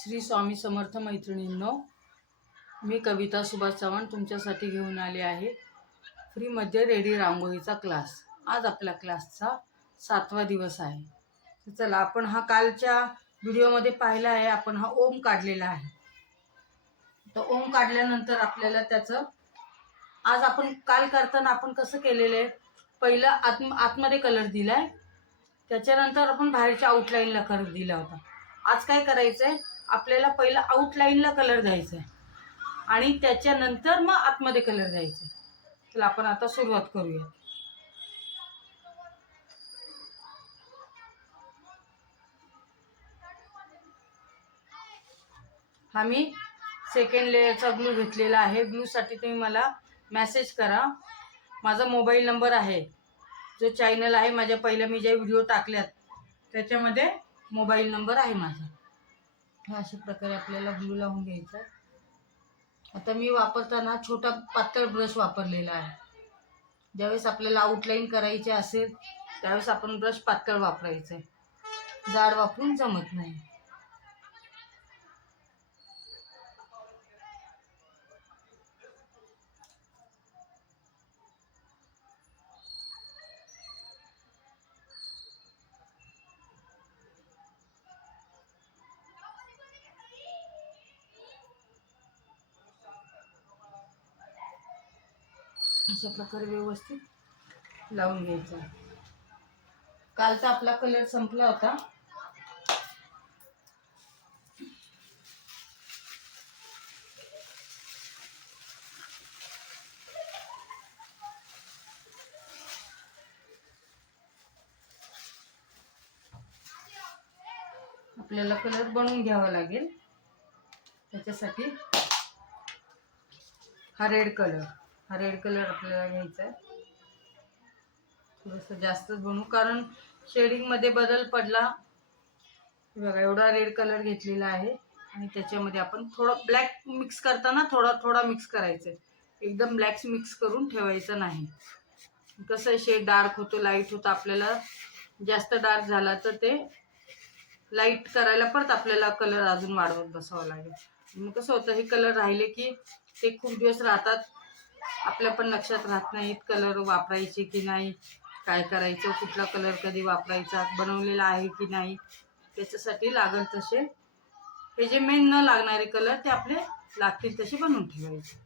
श्री स्वामी समर्थ मैत्रिणींनो, मी कविता सुभाष चव्हाण तुमच्यासाठी घेऊन आले आहे फ्रीमध्ये रेडी रांगोळीचा क्लास। आज आपल्या क्लासचा 7वा दिवस आहे। तर चला, आपण हा कालच्या व्हिडिओमध्ये पाहिला आहे। आपण हा ओम काढलेला आहे। तर ओम काढल्यानंतर आपल्याला त्याचं आज आपण काल करताना आपण कसं केलेलं आहे, पहिलं आतमध्ये कलर दिलाय, त्याच्यानंतर आपण बाहेरच्या आउटलाईनला कलर दिला होता। आज काय करायचंय, आपल्याला पहिलं आउटलाईनला कलर द्यायचा आहे आणि त्याच्यानंतर मग आतमध्ये कलर द्यायचा आहे। तर आपण आता सुरुवात करूया। हा मी सेकंड लेयरचा ग्लू घेतलेला आहे। ग्लूसाठी तुम्ही मला मेसेज करा। माझा मोबाईल नंबर आहे, जो चॅनल आहे माझ्या पहिल्या मी जे व्हिडिओ टाकल्यात त्याच्यामध्ये मोबाईल नंबर आहे माझा। अशा प्रकारे आपल्याला ग्लू लावून घ्यायचा। आता मी वापरताना छोटा पातळ ब्रश वापरलेला आहे। ज्यावेळेस आपल्याला आउटलाईन करायची असेल त्यावेळेस आपण ब्रश पातळ वापरायचा आहे, जाड वापरून जमत नाही। अशा प्रकारे व्यवस्थित लावून घ्यायचा। कालचा आपला कलर संपला होता। आपल्याला कलर बनवून घ्यावा लागेल। त्याच्यासाठी हा रेड कलर आपल्याला घ्यायचा आहे। थोडंसं जास्तच बनवू, कारण शेडिंग मध्ये बदल पडला। बघा, एवढा रेड कलर घेतलेला आहे आणि त्याच्यामध्ये आपण थोडं ब्लॅक मिक्स करताना थोडा मिक्स करायचं, एकदम ब्लॅक मिक्स करून ठेवायचं नाही। कसं शेड डार्क होतो, लाईट होतो। आपल्याला जास्त डार्क झाला तर ते लाईट करायला परत आपल्याला कलर अजून वाढवत बसावं लागेल। मग कसं होतं, हे कलर राहिले की ते खूप दिवस राहतात, आपल्या पण लक्षात राहत नाहीत कलर वापरायचे की नाही, काय करायचं, कुठला कलर कधी वापरायचा, बनवलेला आहे की नाही। त्याच्यासाठी लागल तसे हे जे मेन न लागणारे कलर ते आपले लागतील तसे बनवून ठेवायचे।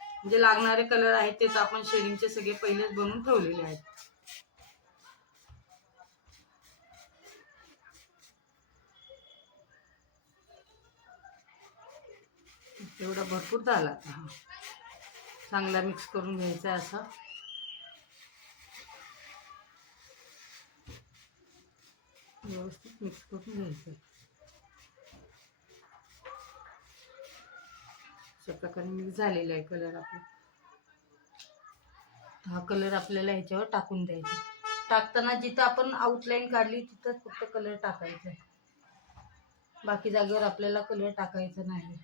म्हणजे लागणारे कलर आहेत ते तर आपण शेडिंगचे सगळे पहिलेच बनवून ठेवलेले आहेत। एवढा भरपूर झाला। आता चांगला मिक्स करून घ्यायचा आहे। असा व्यवस्थित मिक्स करून घ्यायचं। अशा प्रकारे मिक्स झालेला आहे कलर आपला। हा कलर आपल्याला ह्याच्यावर टाकून द्यायचा। टाकताना जिथं आपण आउटलाईन काढली तिथं फक्त कलर टाकायचा आहे, बाकी जागेवर आपल्याला कलर टाकायचा नाही।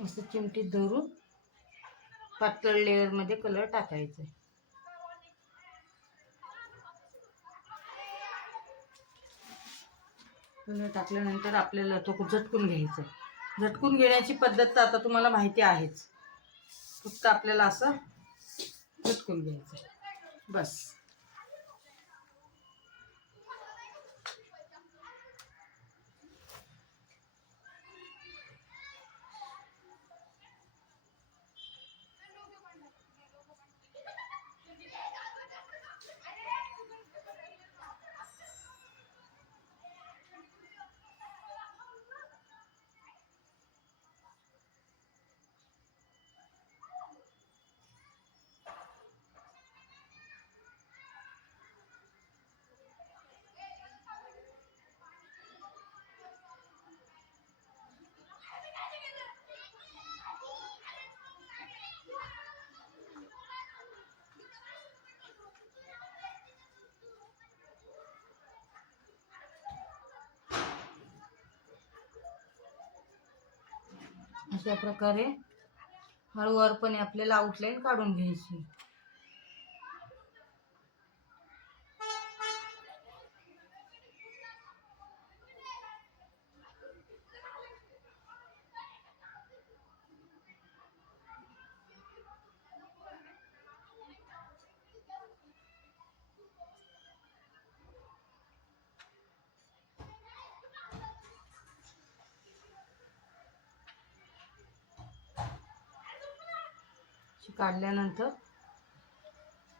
असं चिमटीत धरून पातळ लेअर मध्ये कलर टाकायचा। कलर टाकल्यानंतर आपल्याला तो झटकून घ्यायचा। झटकून घेण्याची पद्धत तर आता तुम्हाला माहिती आहेच, फक्त आपल्याला असं झटकून घ्यायचं बस। अशा प्रकारे हळूवारपणे आपल्याला आउटलाईन काढून घ्यायची. काढल्यानंतर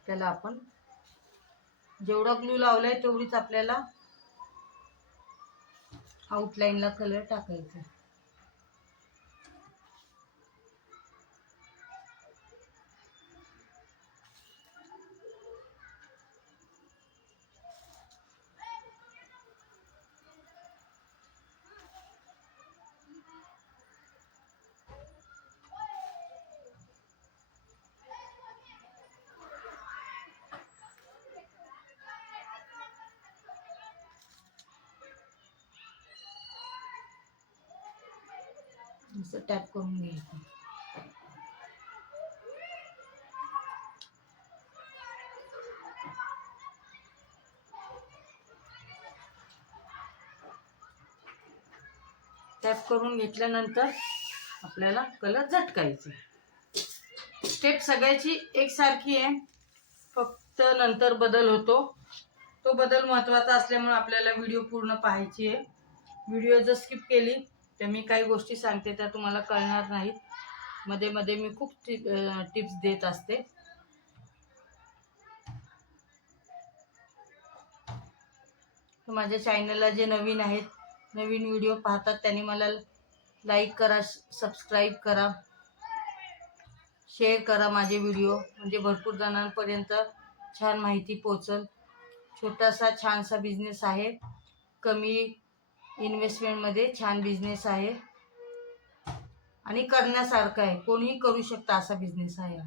त्याला आपण जेवढा ग्लू लावलाय तेवढीच आपल्याला आउटलाईनला कलर टाकायचा. असं टॅप करून घ्यायचं. टॅप करून घेतल्यानंतर आपल्याला कलर झटकायचे. स्टेप सगळ्याची एकसारखी आहे, फक्त नंतर बदल होतो. तो बदल महत्त्वाचा असल्यामुळे आपल्याला व्हिडिओ पूर्ण पाहायची आहे. व्हिडिओ जर स्किप केली तर मी काही गोष्टी सांगते त्या तुम्हाला कळणार नाहीत. मध्ये मध्ये मी खूप टिप्स देत असते. माझ्या चॅनलला जे नवीन आहेत, नवीन व्हिडिओ पाहतात, त्यांनी मला लाईक करा, सबस्क्राईब करा, शेअर करा माझे व्हिडिओ, म्हणजे भरपूर जणांपर्यंत छान माहिती पोहोचल. छोटासा छानसा बिझनेस आहे, कमी इन्व्हेस्टमेंटमध्ये छान बिझनेस आहे आणि करण्यासारखा आहे. कोणीही करू शकता असा बिझनेस आहे.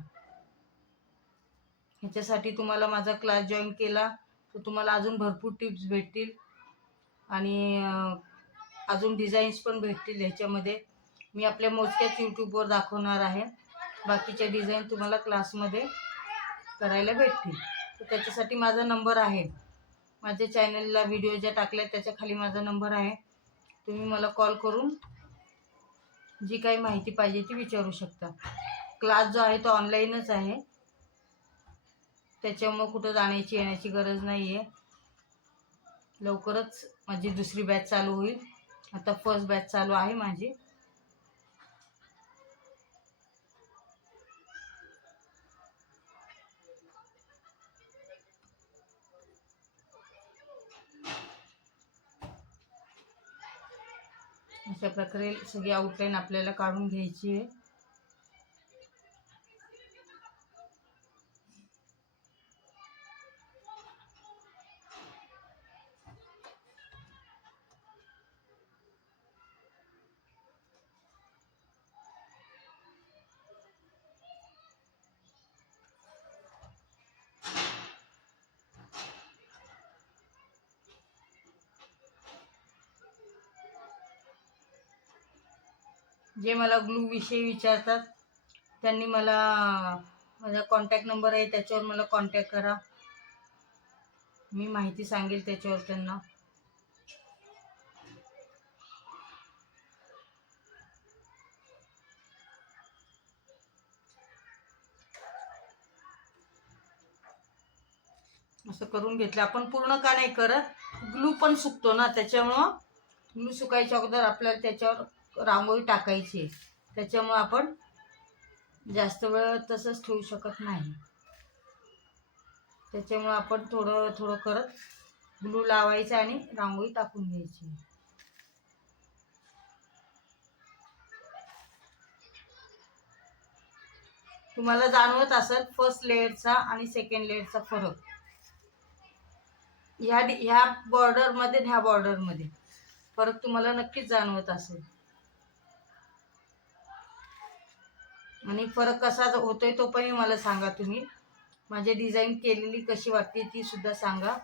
ह्याच्यासाठी तुम्हाला माझा क्लास जॉईन केला तर तुम्हाला अजून भरपूर टिप्स भेटतील आणि अजून डिझाईन्स पण भेटतील. ह्याच्यामध्ये मी आपल्या मोजक्याच यूट्यूबवर दाखवणार आहे. बाकीच्या डिझाईन तुम्हाला क्लासमध्ये करायला भेटतील. तर त्याच्यासाठी माझा नंबर आहे, माझ्या चॅनलला व्हिडिओ ज्या टाकल्या त्याच्या खाली माझा नंबर आहे. तुम्ही मला कॉल करून जी काही माहिती पाहिजे ती विचारू शकता. क्लास जो आहे तो ऑनलाईनच आहे, त्याच्यामुळे कुठं जाण्याची येण्याची गरज नाही आहे. लवकरच माझी दुसरी बॅच चालू होईल. आता फर्स्ट बॅच चालू आहे माझी. अशा प्रकारे सगळी आउटलाईन आपल्याला काढून घ्यायची आहे. जे मला ग्लू विषयी विचारतात त्यांनी मला माझा कॉन्टॅक्ट नंबर आहे, त्याच्यावर मला कॉन्टॅक्ट करा. मी माहिती सांगेल त्याच्यावर त्यांना. असं करून घेतलं. आपण पूर्ण का नाही करत, ग्लू पण सुकतो ना, त्याच्यामुळं ग्लू सुकायच्या अगोदर आपल्याला त्याच्यावर रांगोळी टाकायची आहे. त्याच्यामुळं आपण जास्त वेळ तसंच ठेवू शकत नाही. त्याच्यामुळं आपण थोडं थोडं करत ग्लू लावायचं आणि रांगोळी टाकून घ्यायची. तुम्हाला जाणवत असेल फर्स्ट लेअरचा आणि सेकंड लेअरचा फरक. ह्या बॉर्डरमध्ये आणि ह्या बॉर्डरमध्ये फरक तुम्हाला नक्कीच जाणवत असेल. आणि फरक कसा होतोय तो पण मला सांगा. तुम्ही माझी डिझाईन केलेली कशी वाटते ती सुद्धा सांगा,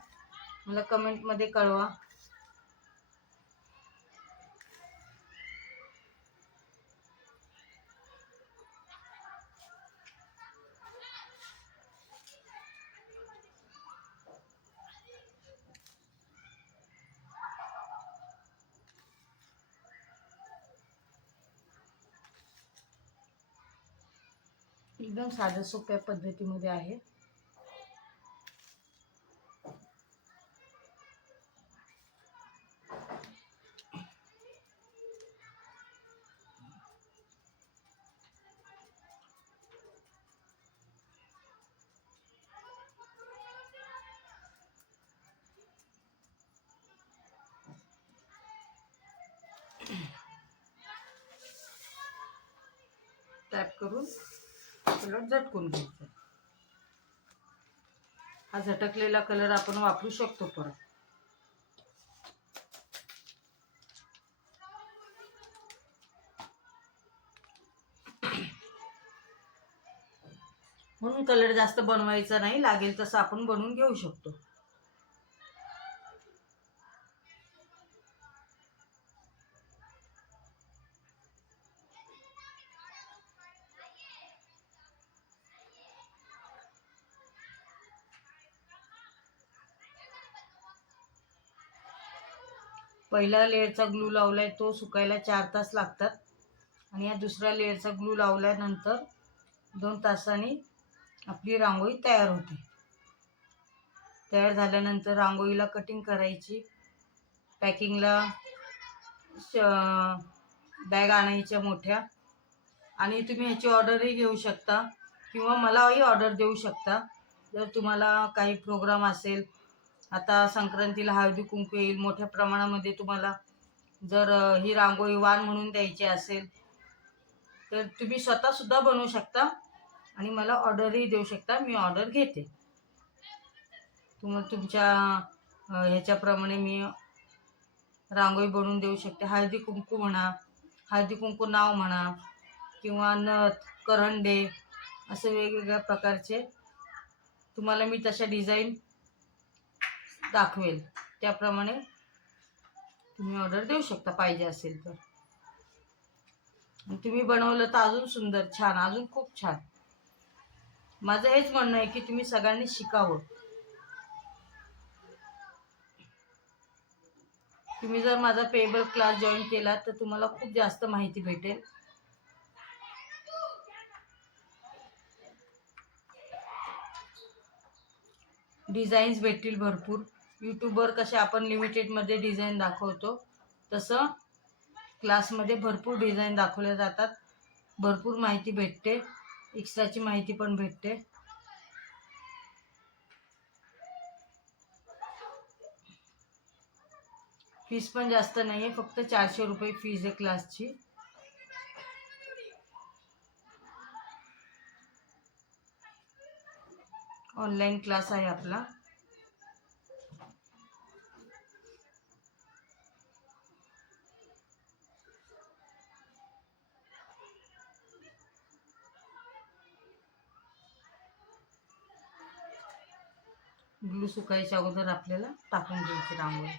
मला कमेंटमध्ये कळवा. एकदम साध्या सोप्या पद्धतीमध्ये आहे. टॅप करून कलर झटकून घ्यायचा. हा झटकलेला कलर आपण वापरू शकतो परत. म्हणून कलर जास्त बनवायचा नाही, लागेल तसं आपण बनवून घेऊ शकतो. पहिला लेअरचा ग्लू लावलाय तो सुकायला 4 तास लागतात आणि या दुसऱ्या लेअरचा ग्लू लावल्यानंतर 2 तासांनी आपली रांगोळी तयार होते. तयार झाल्यानंतर रांगोळीला कटिंग करायची. पॅकिंगला बॅग आणायच्या मोठ्या, आणि तुम्ही ह्याची ऑर्डरही घेऊ शकता किंवा मलाही ऑर्डर देऊ शकता. जर तुम्हाला काही प्रोग्राम असेल, आता संक्रांतीला हळदी कुंकू येईल, मोठ्या प्रमाणामध्ये तुम्हाला जर ही रांगोळी वाण म्हणून द्यायची असेल तर तुम्ही स्वतःसुद्धा बनवू शकता आणि मला ऑर्डरही देऊ शकता. मी ऑर्डर घेते. तुमच्या ह्याच्याप्रमाणे मी रांगोळी बनवून देऊ शकते. हळदी कुंकू म्हणा, हळदी कुंकू नाव म्हणा, किंवा नथ, करंडे, असे वेगवेगळ्या प्रकारचे तुम्हाला मी तशा डिझाईन दाखवेल. त्याप्रमाणे तुम्ही ऑर्डर देऊ शकता पाहिजे असेल तर. तुम्ही बनवलं तर अजून सुंदर, छान, अजून खूप छान. माझं हेच म्हणणं आहे की तुम्ही सगळ्यांनी शिकावं. तुम्ही जर माझा पेबल क्लास जॉईन केला तर तुम्हाला खूप जास्त माहिती भेटेल. डिझाईन्स भेटतील भरपूर. यूट्यूबवर कसे आपण लिमिटेडमध्ये डिझाईन दाखवतो तसं क्लासमध्ये भरपूर डिझाईन दाखवल्या जातात. भरपूर माहिती भेटते, एक्स्ट्राची माहिती पण भेटते. फीस पण जास्त नाही आहे, फक्त 400 रुपये फीज आहे क्लासची. ऑनलाईन क्लास आहे आपला. ग्लू सुकायच्या अगोदर आपल्याला टाकून घ्यायची रांगोळी.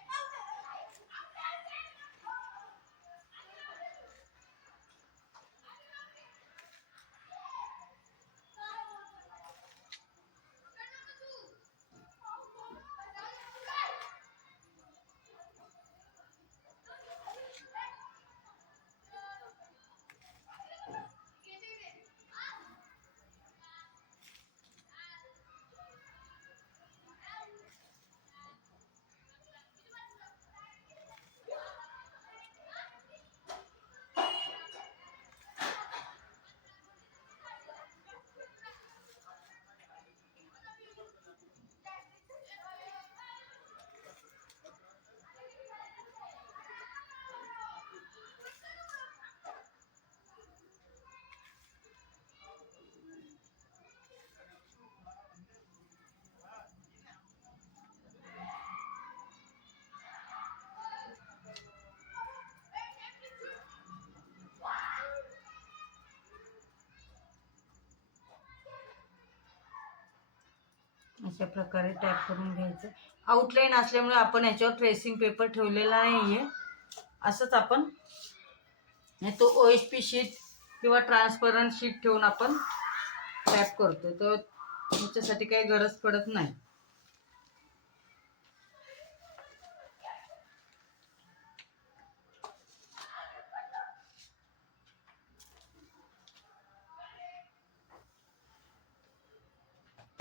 अशा प्रकारे टॅप करून घ्यायचं. आउटलाईन असल्यामुळे आपण याच्यावर ट्रेसिंग पेपर ठेवलेला नाहीये. असंच आपण तो OSP शीट किंवा ट्रान्सपरंट शीट ठेवून आपण टॅप करतो, तर त्याच्यासाठी काही गरज पडत नाही.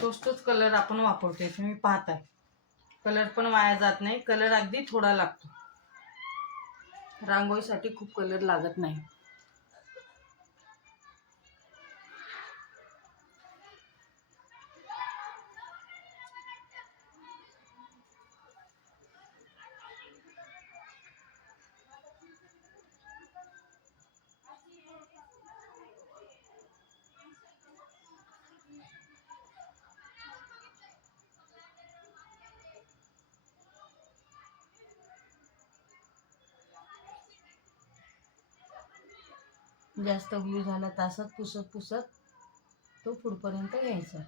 तोच कलर आपण वापरतोय, तुम्ही पाहताय. कलर पण वाया जात नाही, कलर अगदी थोडा लागतो. रांगोळीसाठी खूप कलर लागत नाही. जास्त ग्लू झाला तासात पुसत पुसत तो पुढपर्यंत घ्यायचा.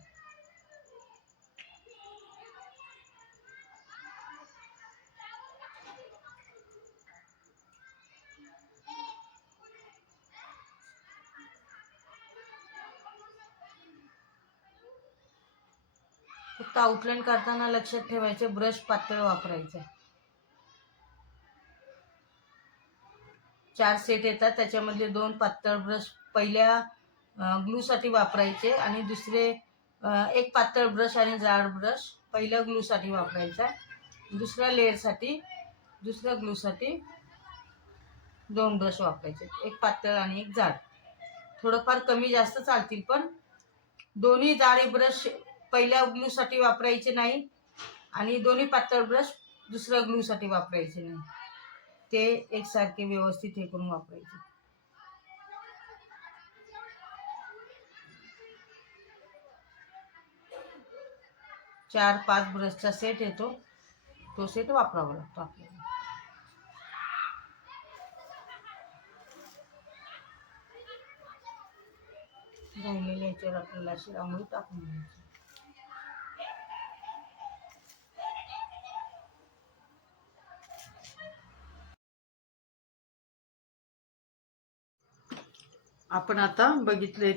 फक्त आउटलाईन करताना लक्षात ठेवायचे, ब्रश पातळ वापरायचा. 4 सेट येतात, त्याच्यामधले 2 पातळ ब्रश पहिल्या ग्लूसाठी वापरायचे आणि दुसरे 1 पातळ ब्रश आणि जाड ब्रश पहिल्या ग्लूसाठी वापरायचा. दुसऱ्या लेअरसाठी दुसऱ्या ग्लूसाठी 2 ब्रश वापरायचे, 1 पातळ आणि 1 जाड. थोडंफार कमी जास्त चालतील, पण दोन्ही जाडे ब्रश पहिल्या ग्लूसाठी वापरायचे नाही आणि दोन्ही पातळ ब्रश दुसऱ्या ग्लूसाठी वापरायचे नाही. ते एकसारखे व्यवस्थित हे करून वापरायचे. चार 5 ब्रशचा सेट येतो, तो सेट वापरावा लागतो आपल्याला. राहिलेल्या याच्यावर आपल्याला अशी रांगोळी टाकून घ्यायची. आपण आता बघितलंय,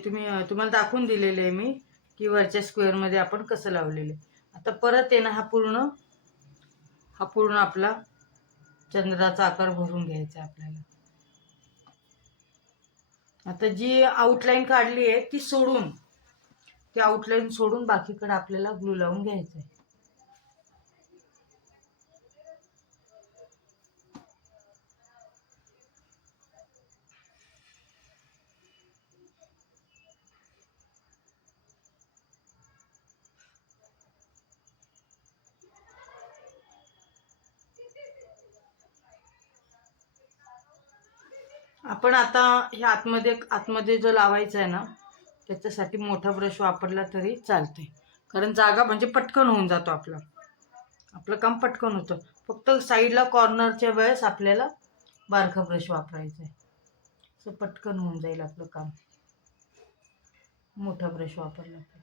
तुम्हाला दाखवून दिलेलं आहे मी की वरच्या स्क्वेअरमध्ये आपण कसं लावलेलं. आता परत आहे ना हा पूर्ण आपला चंद्राचा आकार भरून घ्यायचा आपल्याला. आता जी आउटलाईन काढली आहे ती आउटलाईन सोडून बाकीकडे आपल्याला ग्लू लावून घ्यायचं आहे. आपण आता हे आतमध्ये जो लावायचा आहे ना, त्याच्यासाठी मोठा ब्रश वापरला तरी चालते, कारण जागा म्हणजे पटकन होऊन जातो. आपलं काम पटकन होतं. फक्त साईडला कॉर्नरच्या वेळेस आपल्याला बारका ब्रश वापरायचा आहे, असं पटकन होऊन जाईल आपलं काम मोठा ब्रश वापरला तर.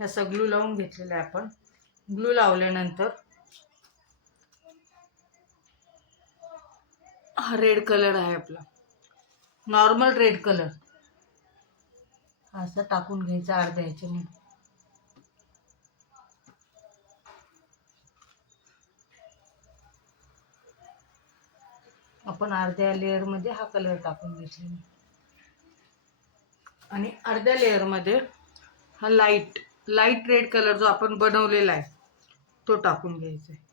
ह्या ग्लू लावून घेतलेला आहे आपण. ग्लू लावल्यानंतर हा रेड कलर आहे आपला, नॉर्मल रेड कलर, असं टाकून घ्यायचा अर्ध्या ह्याच्याने. आपण अर्ध्या लेअरमध्ये हा कलर टाकून घेतलेला आणि अर्ध्या लेअरमध्ये हा लाईट रेड कलर जो आपण बनवलेला आहे तो टाकून घ्यायचा आहे.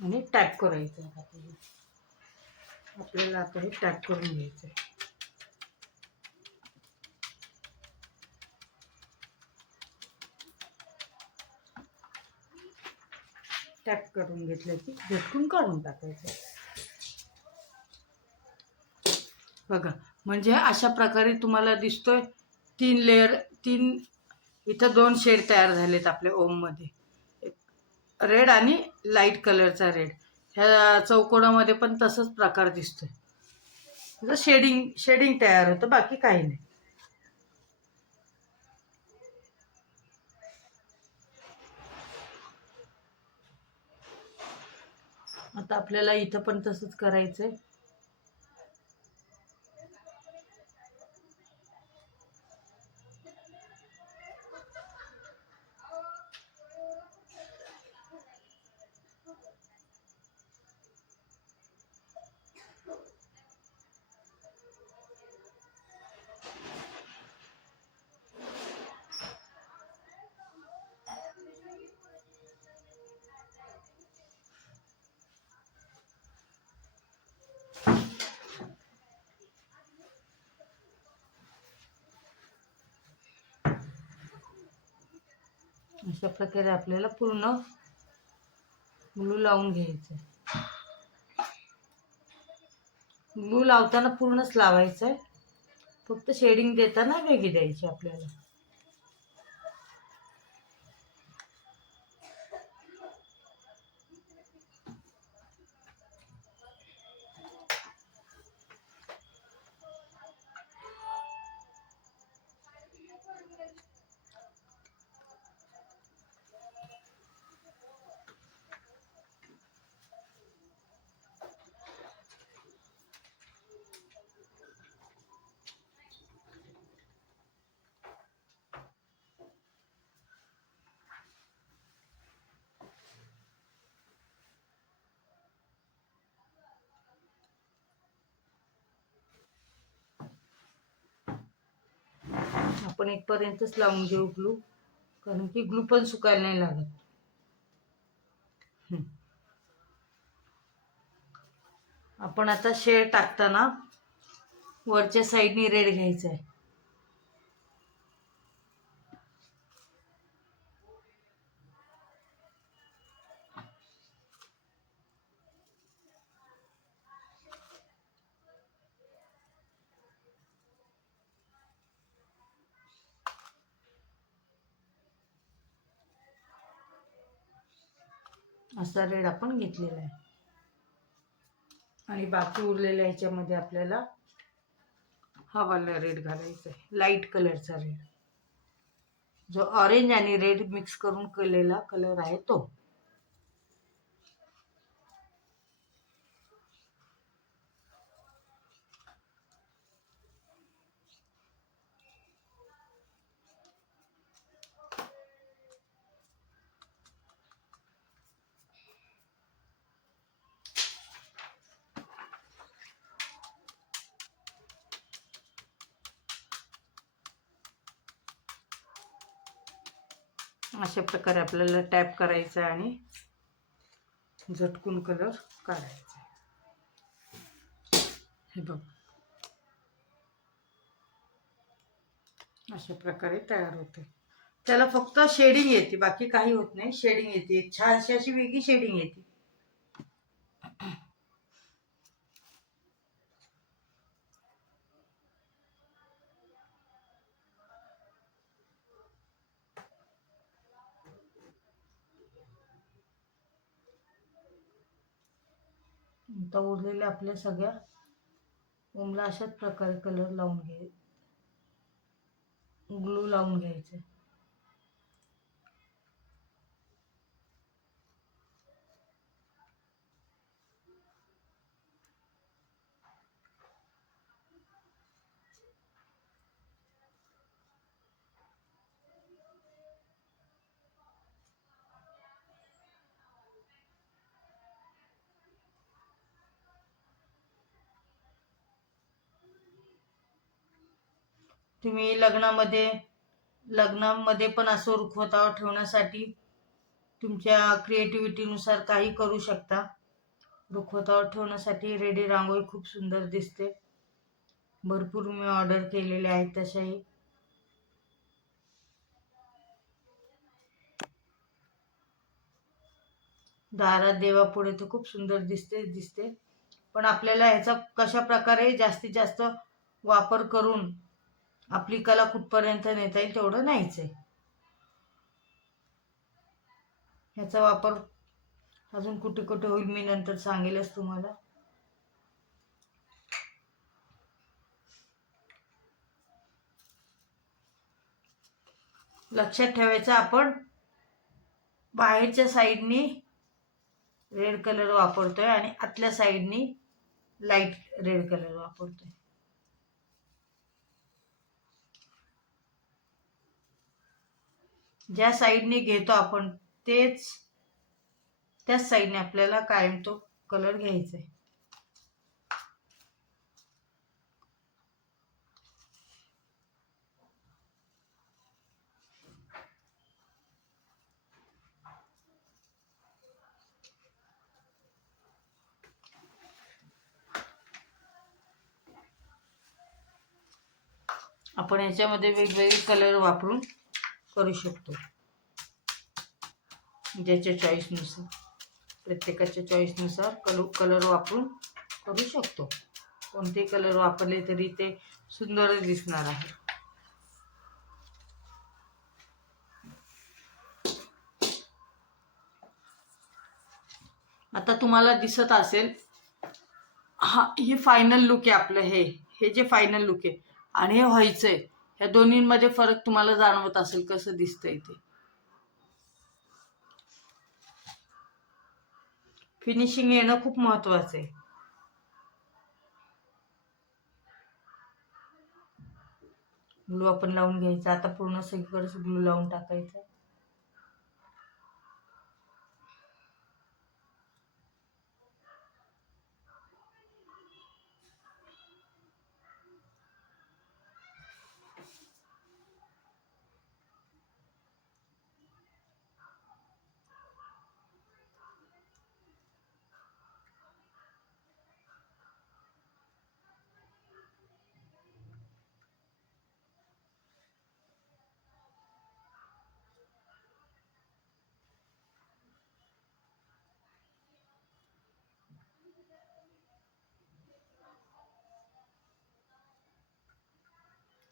आणि टॅप करायचं आपल्याला आता हे टॅप करून घ्यायचं आहे. टॅप करून घेतलं की झटकून काढून टाकायचं. बघा, म्हणजे अशा प्रकारे तुम्हाला दिसतोय 3 लेअर, 3 इथं 2 शेड तयार झालेत आपल्या ओममध्ये. रेड आणि लाईट कलरचा रेड. ह्या चौकोनामध्ये पण तसंच प्रकार दिसतोय. शेडिंग शेडिंग तयार होतं, बाकी काही नाही. आता आपल्याला इथं पण तसंच करायचंय. अशा प्रकारे आपल्याला पूर्ण ग्लू लावून घ्यायचं. ग्लू लावताना पूर्णच लावायचंय, फक्त शेडिंग देताना वेगळी द्यायची आपल्याला. आपण इथपर्यंतच लावून घेऊ ग्लू, कारण की ग्लू पण सुकायला नाही लागत. आपण आता शेड टाकताना वरच्या साईडनी रेड घ्यायचा आहे. असा रेड आपण घेतलेला आहे. आणि बाकी उरलेल्या ह्याच्यामध्ये आपल्याला हा वाला रेड घालायचा आहे, लाईट कलरचा रेड, जो ऑरेंज आणि रेड मिक्स करून केलेला कलर आहे तो. अशा प्रकारे आपल्याला टॅप करायचा आणि झटकून कलर काढायचा. हे बघ, अशा प्रकारे तयार होते. त्याला फक्त शेडिंग येते, बाकी काही होत नाही. शेडिंग येते, एक छानशी अशी वेगळी शेडिंग येते. आता उरलेल्या आपल्या सगळ्या ओमला अशाच प्रकारे कलर लावून ग्लू लावून घ्यायचे. तुम्ही लग्नामध्ये पण असं रुखवतावर ठेवण्यासाठी तुमच्या क्रिएटिव्हिटीनुसार काही करू शकता. रुखवतावर ठेवण्यासाठी रेडी रांगोळी खूप सुंदर दिसते. भरपूर मी ऑर्डर केलेले आहेत तशाही. दारात देवापुढे तर खूप सुंदर दिसते. पण आपल्याला ह्याचा कशा प्रकारे जास्तीत जास्त वापर करून आपली कला कुठपर्यंत नेता येईल तेवढं न्यायचं आहे. ह्याचा वापर अजून कुठे कुठे होईल मी नंतर सांगेलच तुम्हाला. लक्षात ठेवायचं, आपण बाहेरच्या साईडनी रेड कलर वापरतोय आणि आतल्या साईडनी लाईट रेड कलर वापरतोय. ज्या साईडने घेतो आपण त्याच साईडने आपल्याला कायम तो कलर घ्यायचा आहे. आपण याच्यामध्ये वेगवेगळे कलर वापरून करू शकतो, ज्याच्या चॉईसनुसार, प्रत्येकाच्या चॉईसनुसार कलर वापरून करू शकतो. कोणते कलर वापरले तरी ते सुंदरच दिसणार आहे. आता तुम्हाला दिसत असेल, हे फायनल लुक आहे आपलं. हे जे फायनल लुक आहे आणि हे व्हायचंय, ह्या दोन्हींमध्ये फरक तुम्हाला जाणवत असेल कसं दिसतंय ते. फिनिशिंग येणं खूप महत्वाचं आहे. ग्लू आपण लावून घ्यायचा. आता पूर्ण सगळीकडे ग्लू लावून टाकायचा.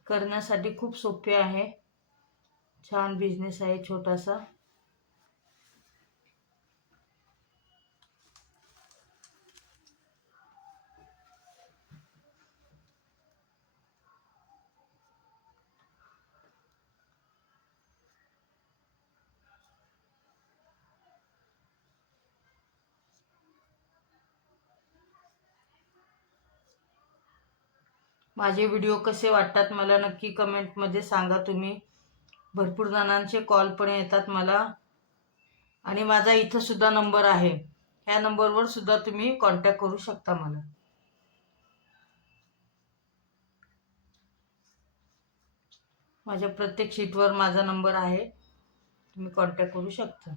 करण्यासाठी खूप सोपे आहे. छान बिझनेस आहे छोटासा. माझे व्हिडिओ कसे वाटतात मला नक्की कमेंटमध्ये सांगा तुम्ही. भरपूर जणांचे कॉल पण येतात मला, आणि माझा इथं सुद्धा नंबर आहे. ह्या नंबरवर सुद्धा तुम्ही कॉन्टॅक्ट करू शकता मला. माझ्या प्रत्येक शीटवर माझा नंबर आहे, तुम्ही कॉन्टॅक्ट करू शकता.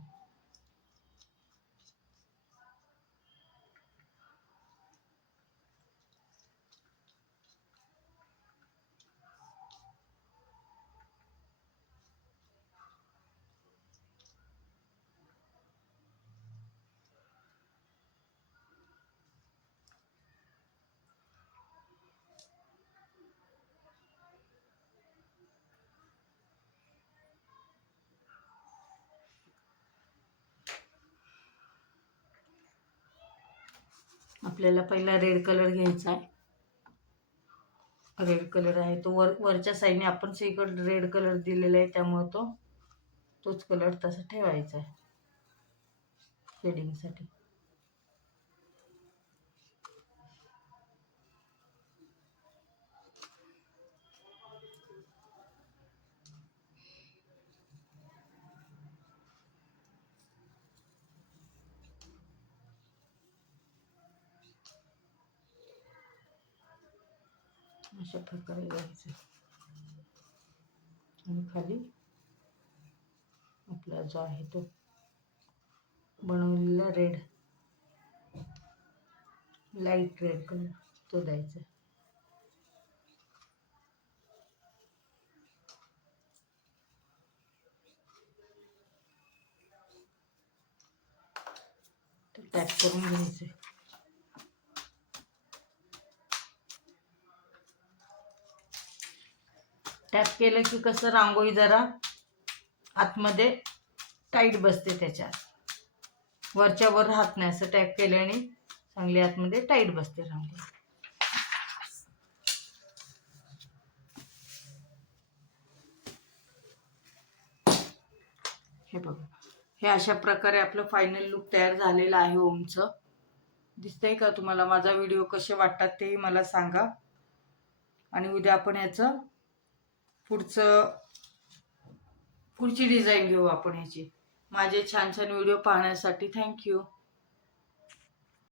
आपल्याला पहिला रेड कलर घ्यायचा आहे. रेड कलर आहे तो वरच्या साईडने आपण सगळीकडे रेड कलर दिलेला आहे, त्यामुळे तोच कलर तसा ठेवायचा आहे शेडिंगसाठी. अशा प्रकारे घ्यायचं आणि खाली आपला जो आहे तो बनवलेला रेड, लाईट रेड कलर तो द्यायचा. टॅप करून घ्यायचे. टॅप केलं की कसं रांगोळी जरा आतमध्ये टाईट बसते, त्याच्यात वरच्या वर राहत नाही. असं टॅप केल्याने चांगली आतमध्ये टाईट बसते रांगोळी. हे बघा, हे अशा प्रकारे आपलं फायनल लुक तयार झालेलं आहे ओमचं. दिसतंय का तुम्हाला? माझा व्हिडिओ कसे वाटतात तेही मला सांगा. आणि उद्या आपण याचं पुढची डिझाईन घेऊ आपण ह्याची. माझे छान छान व्हिडिओ पाहण्यासाठी थँक्यू.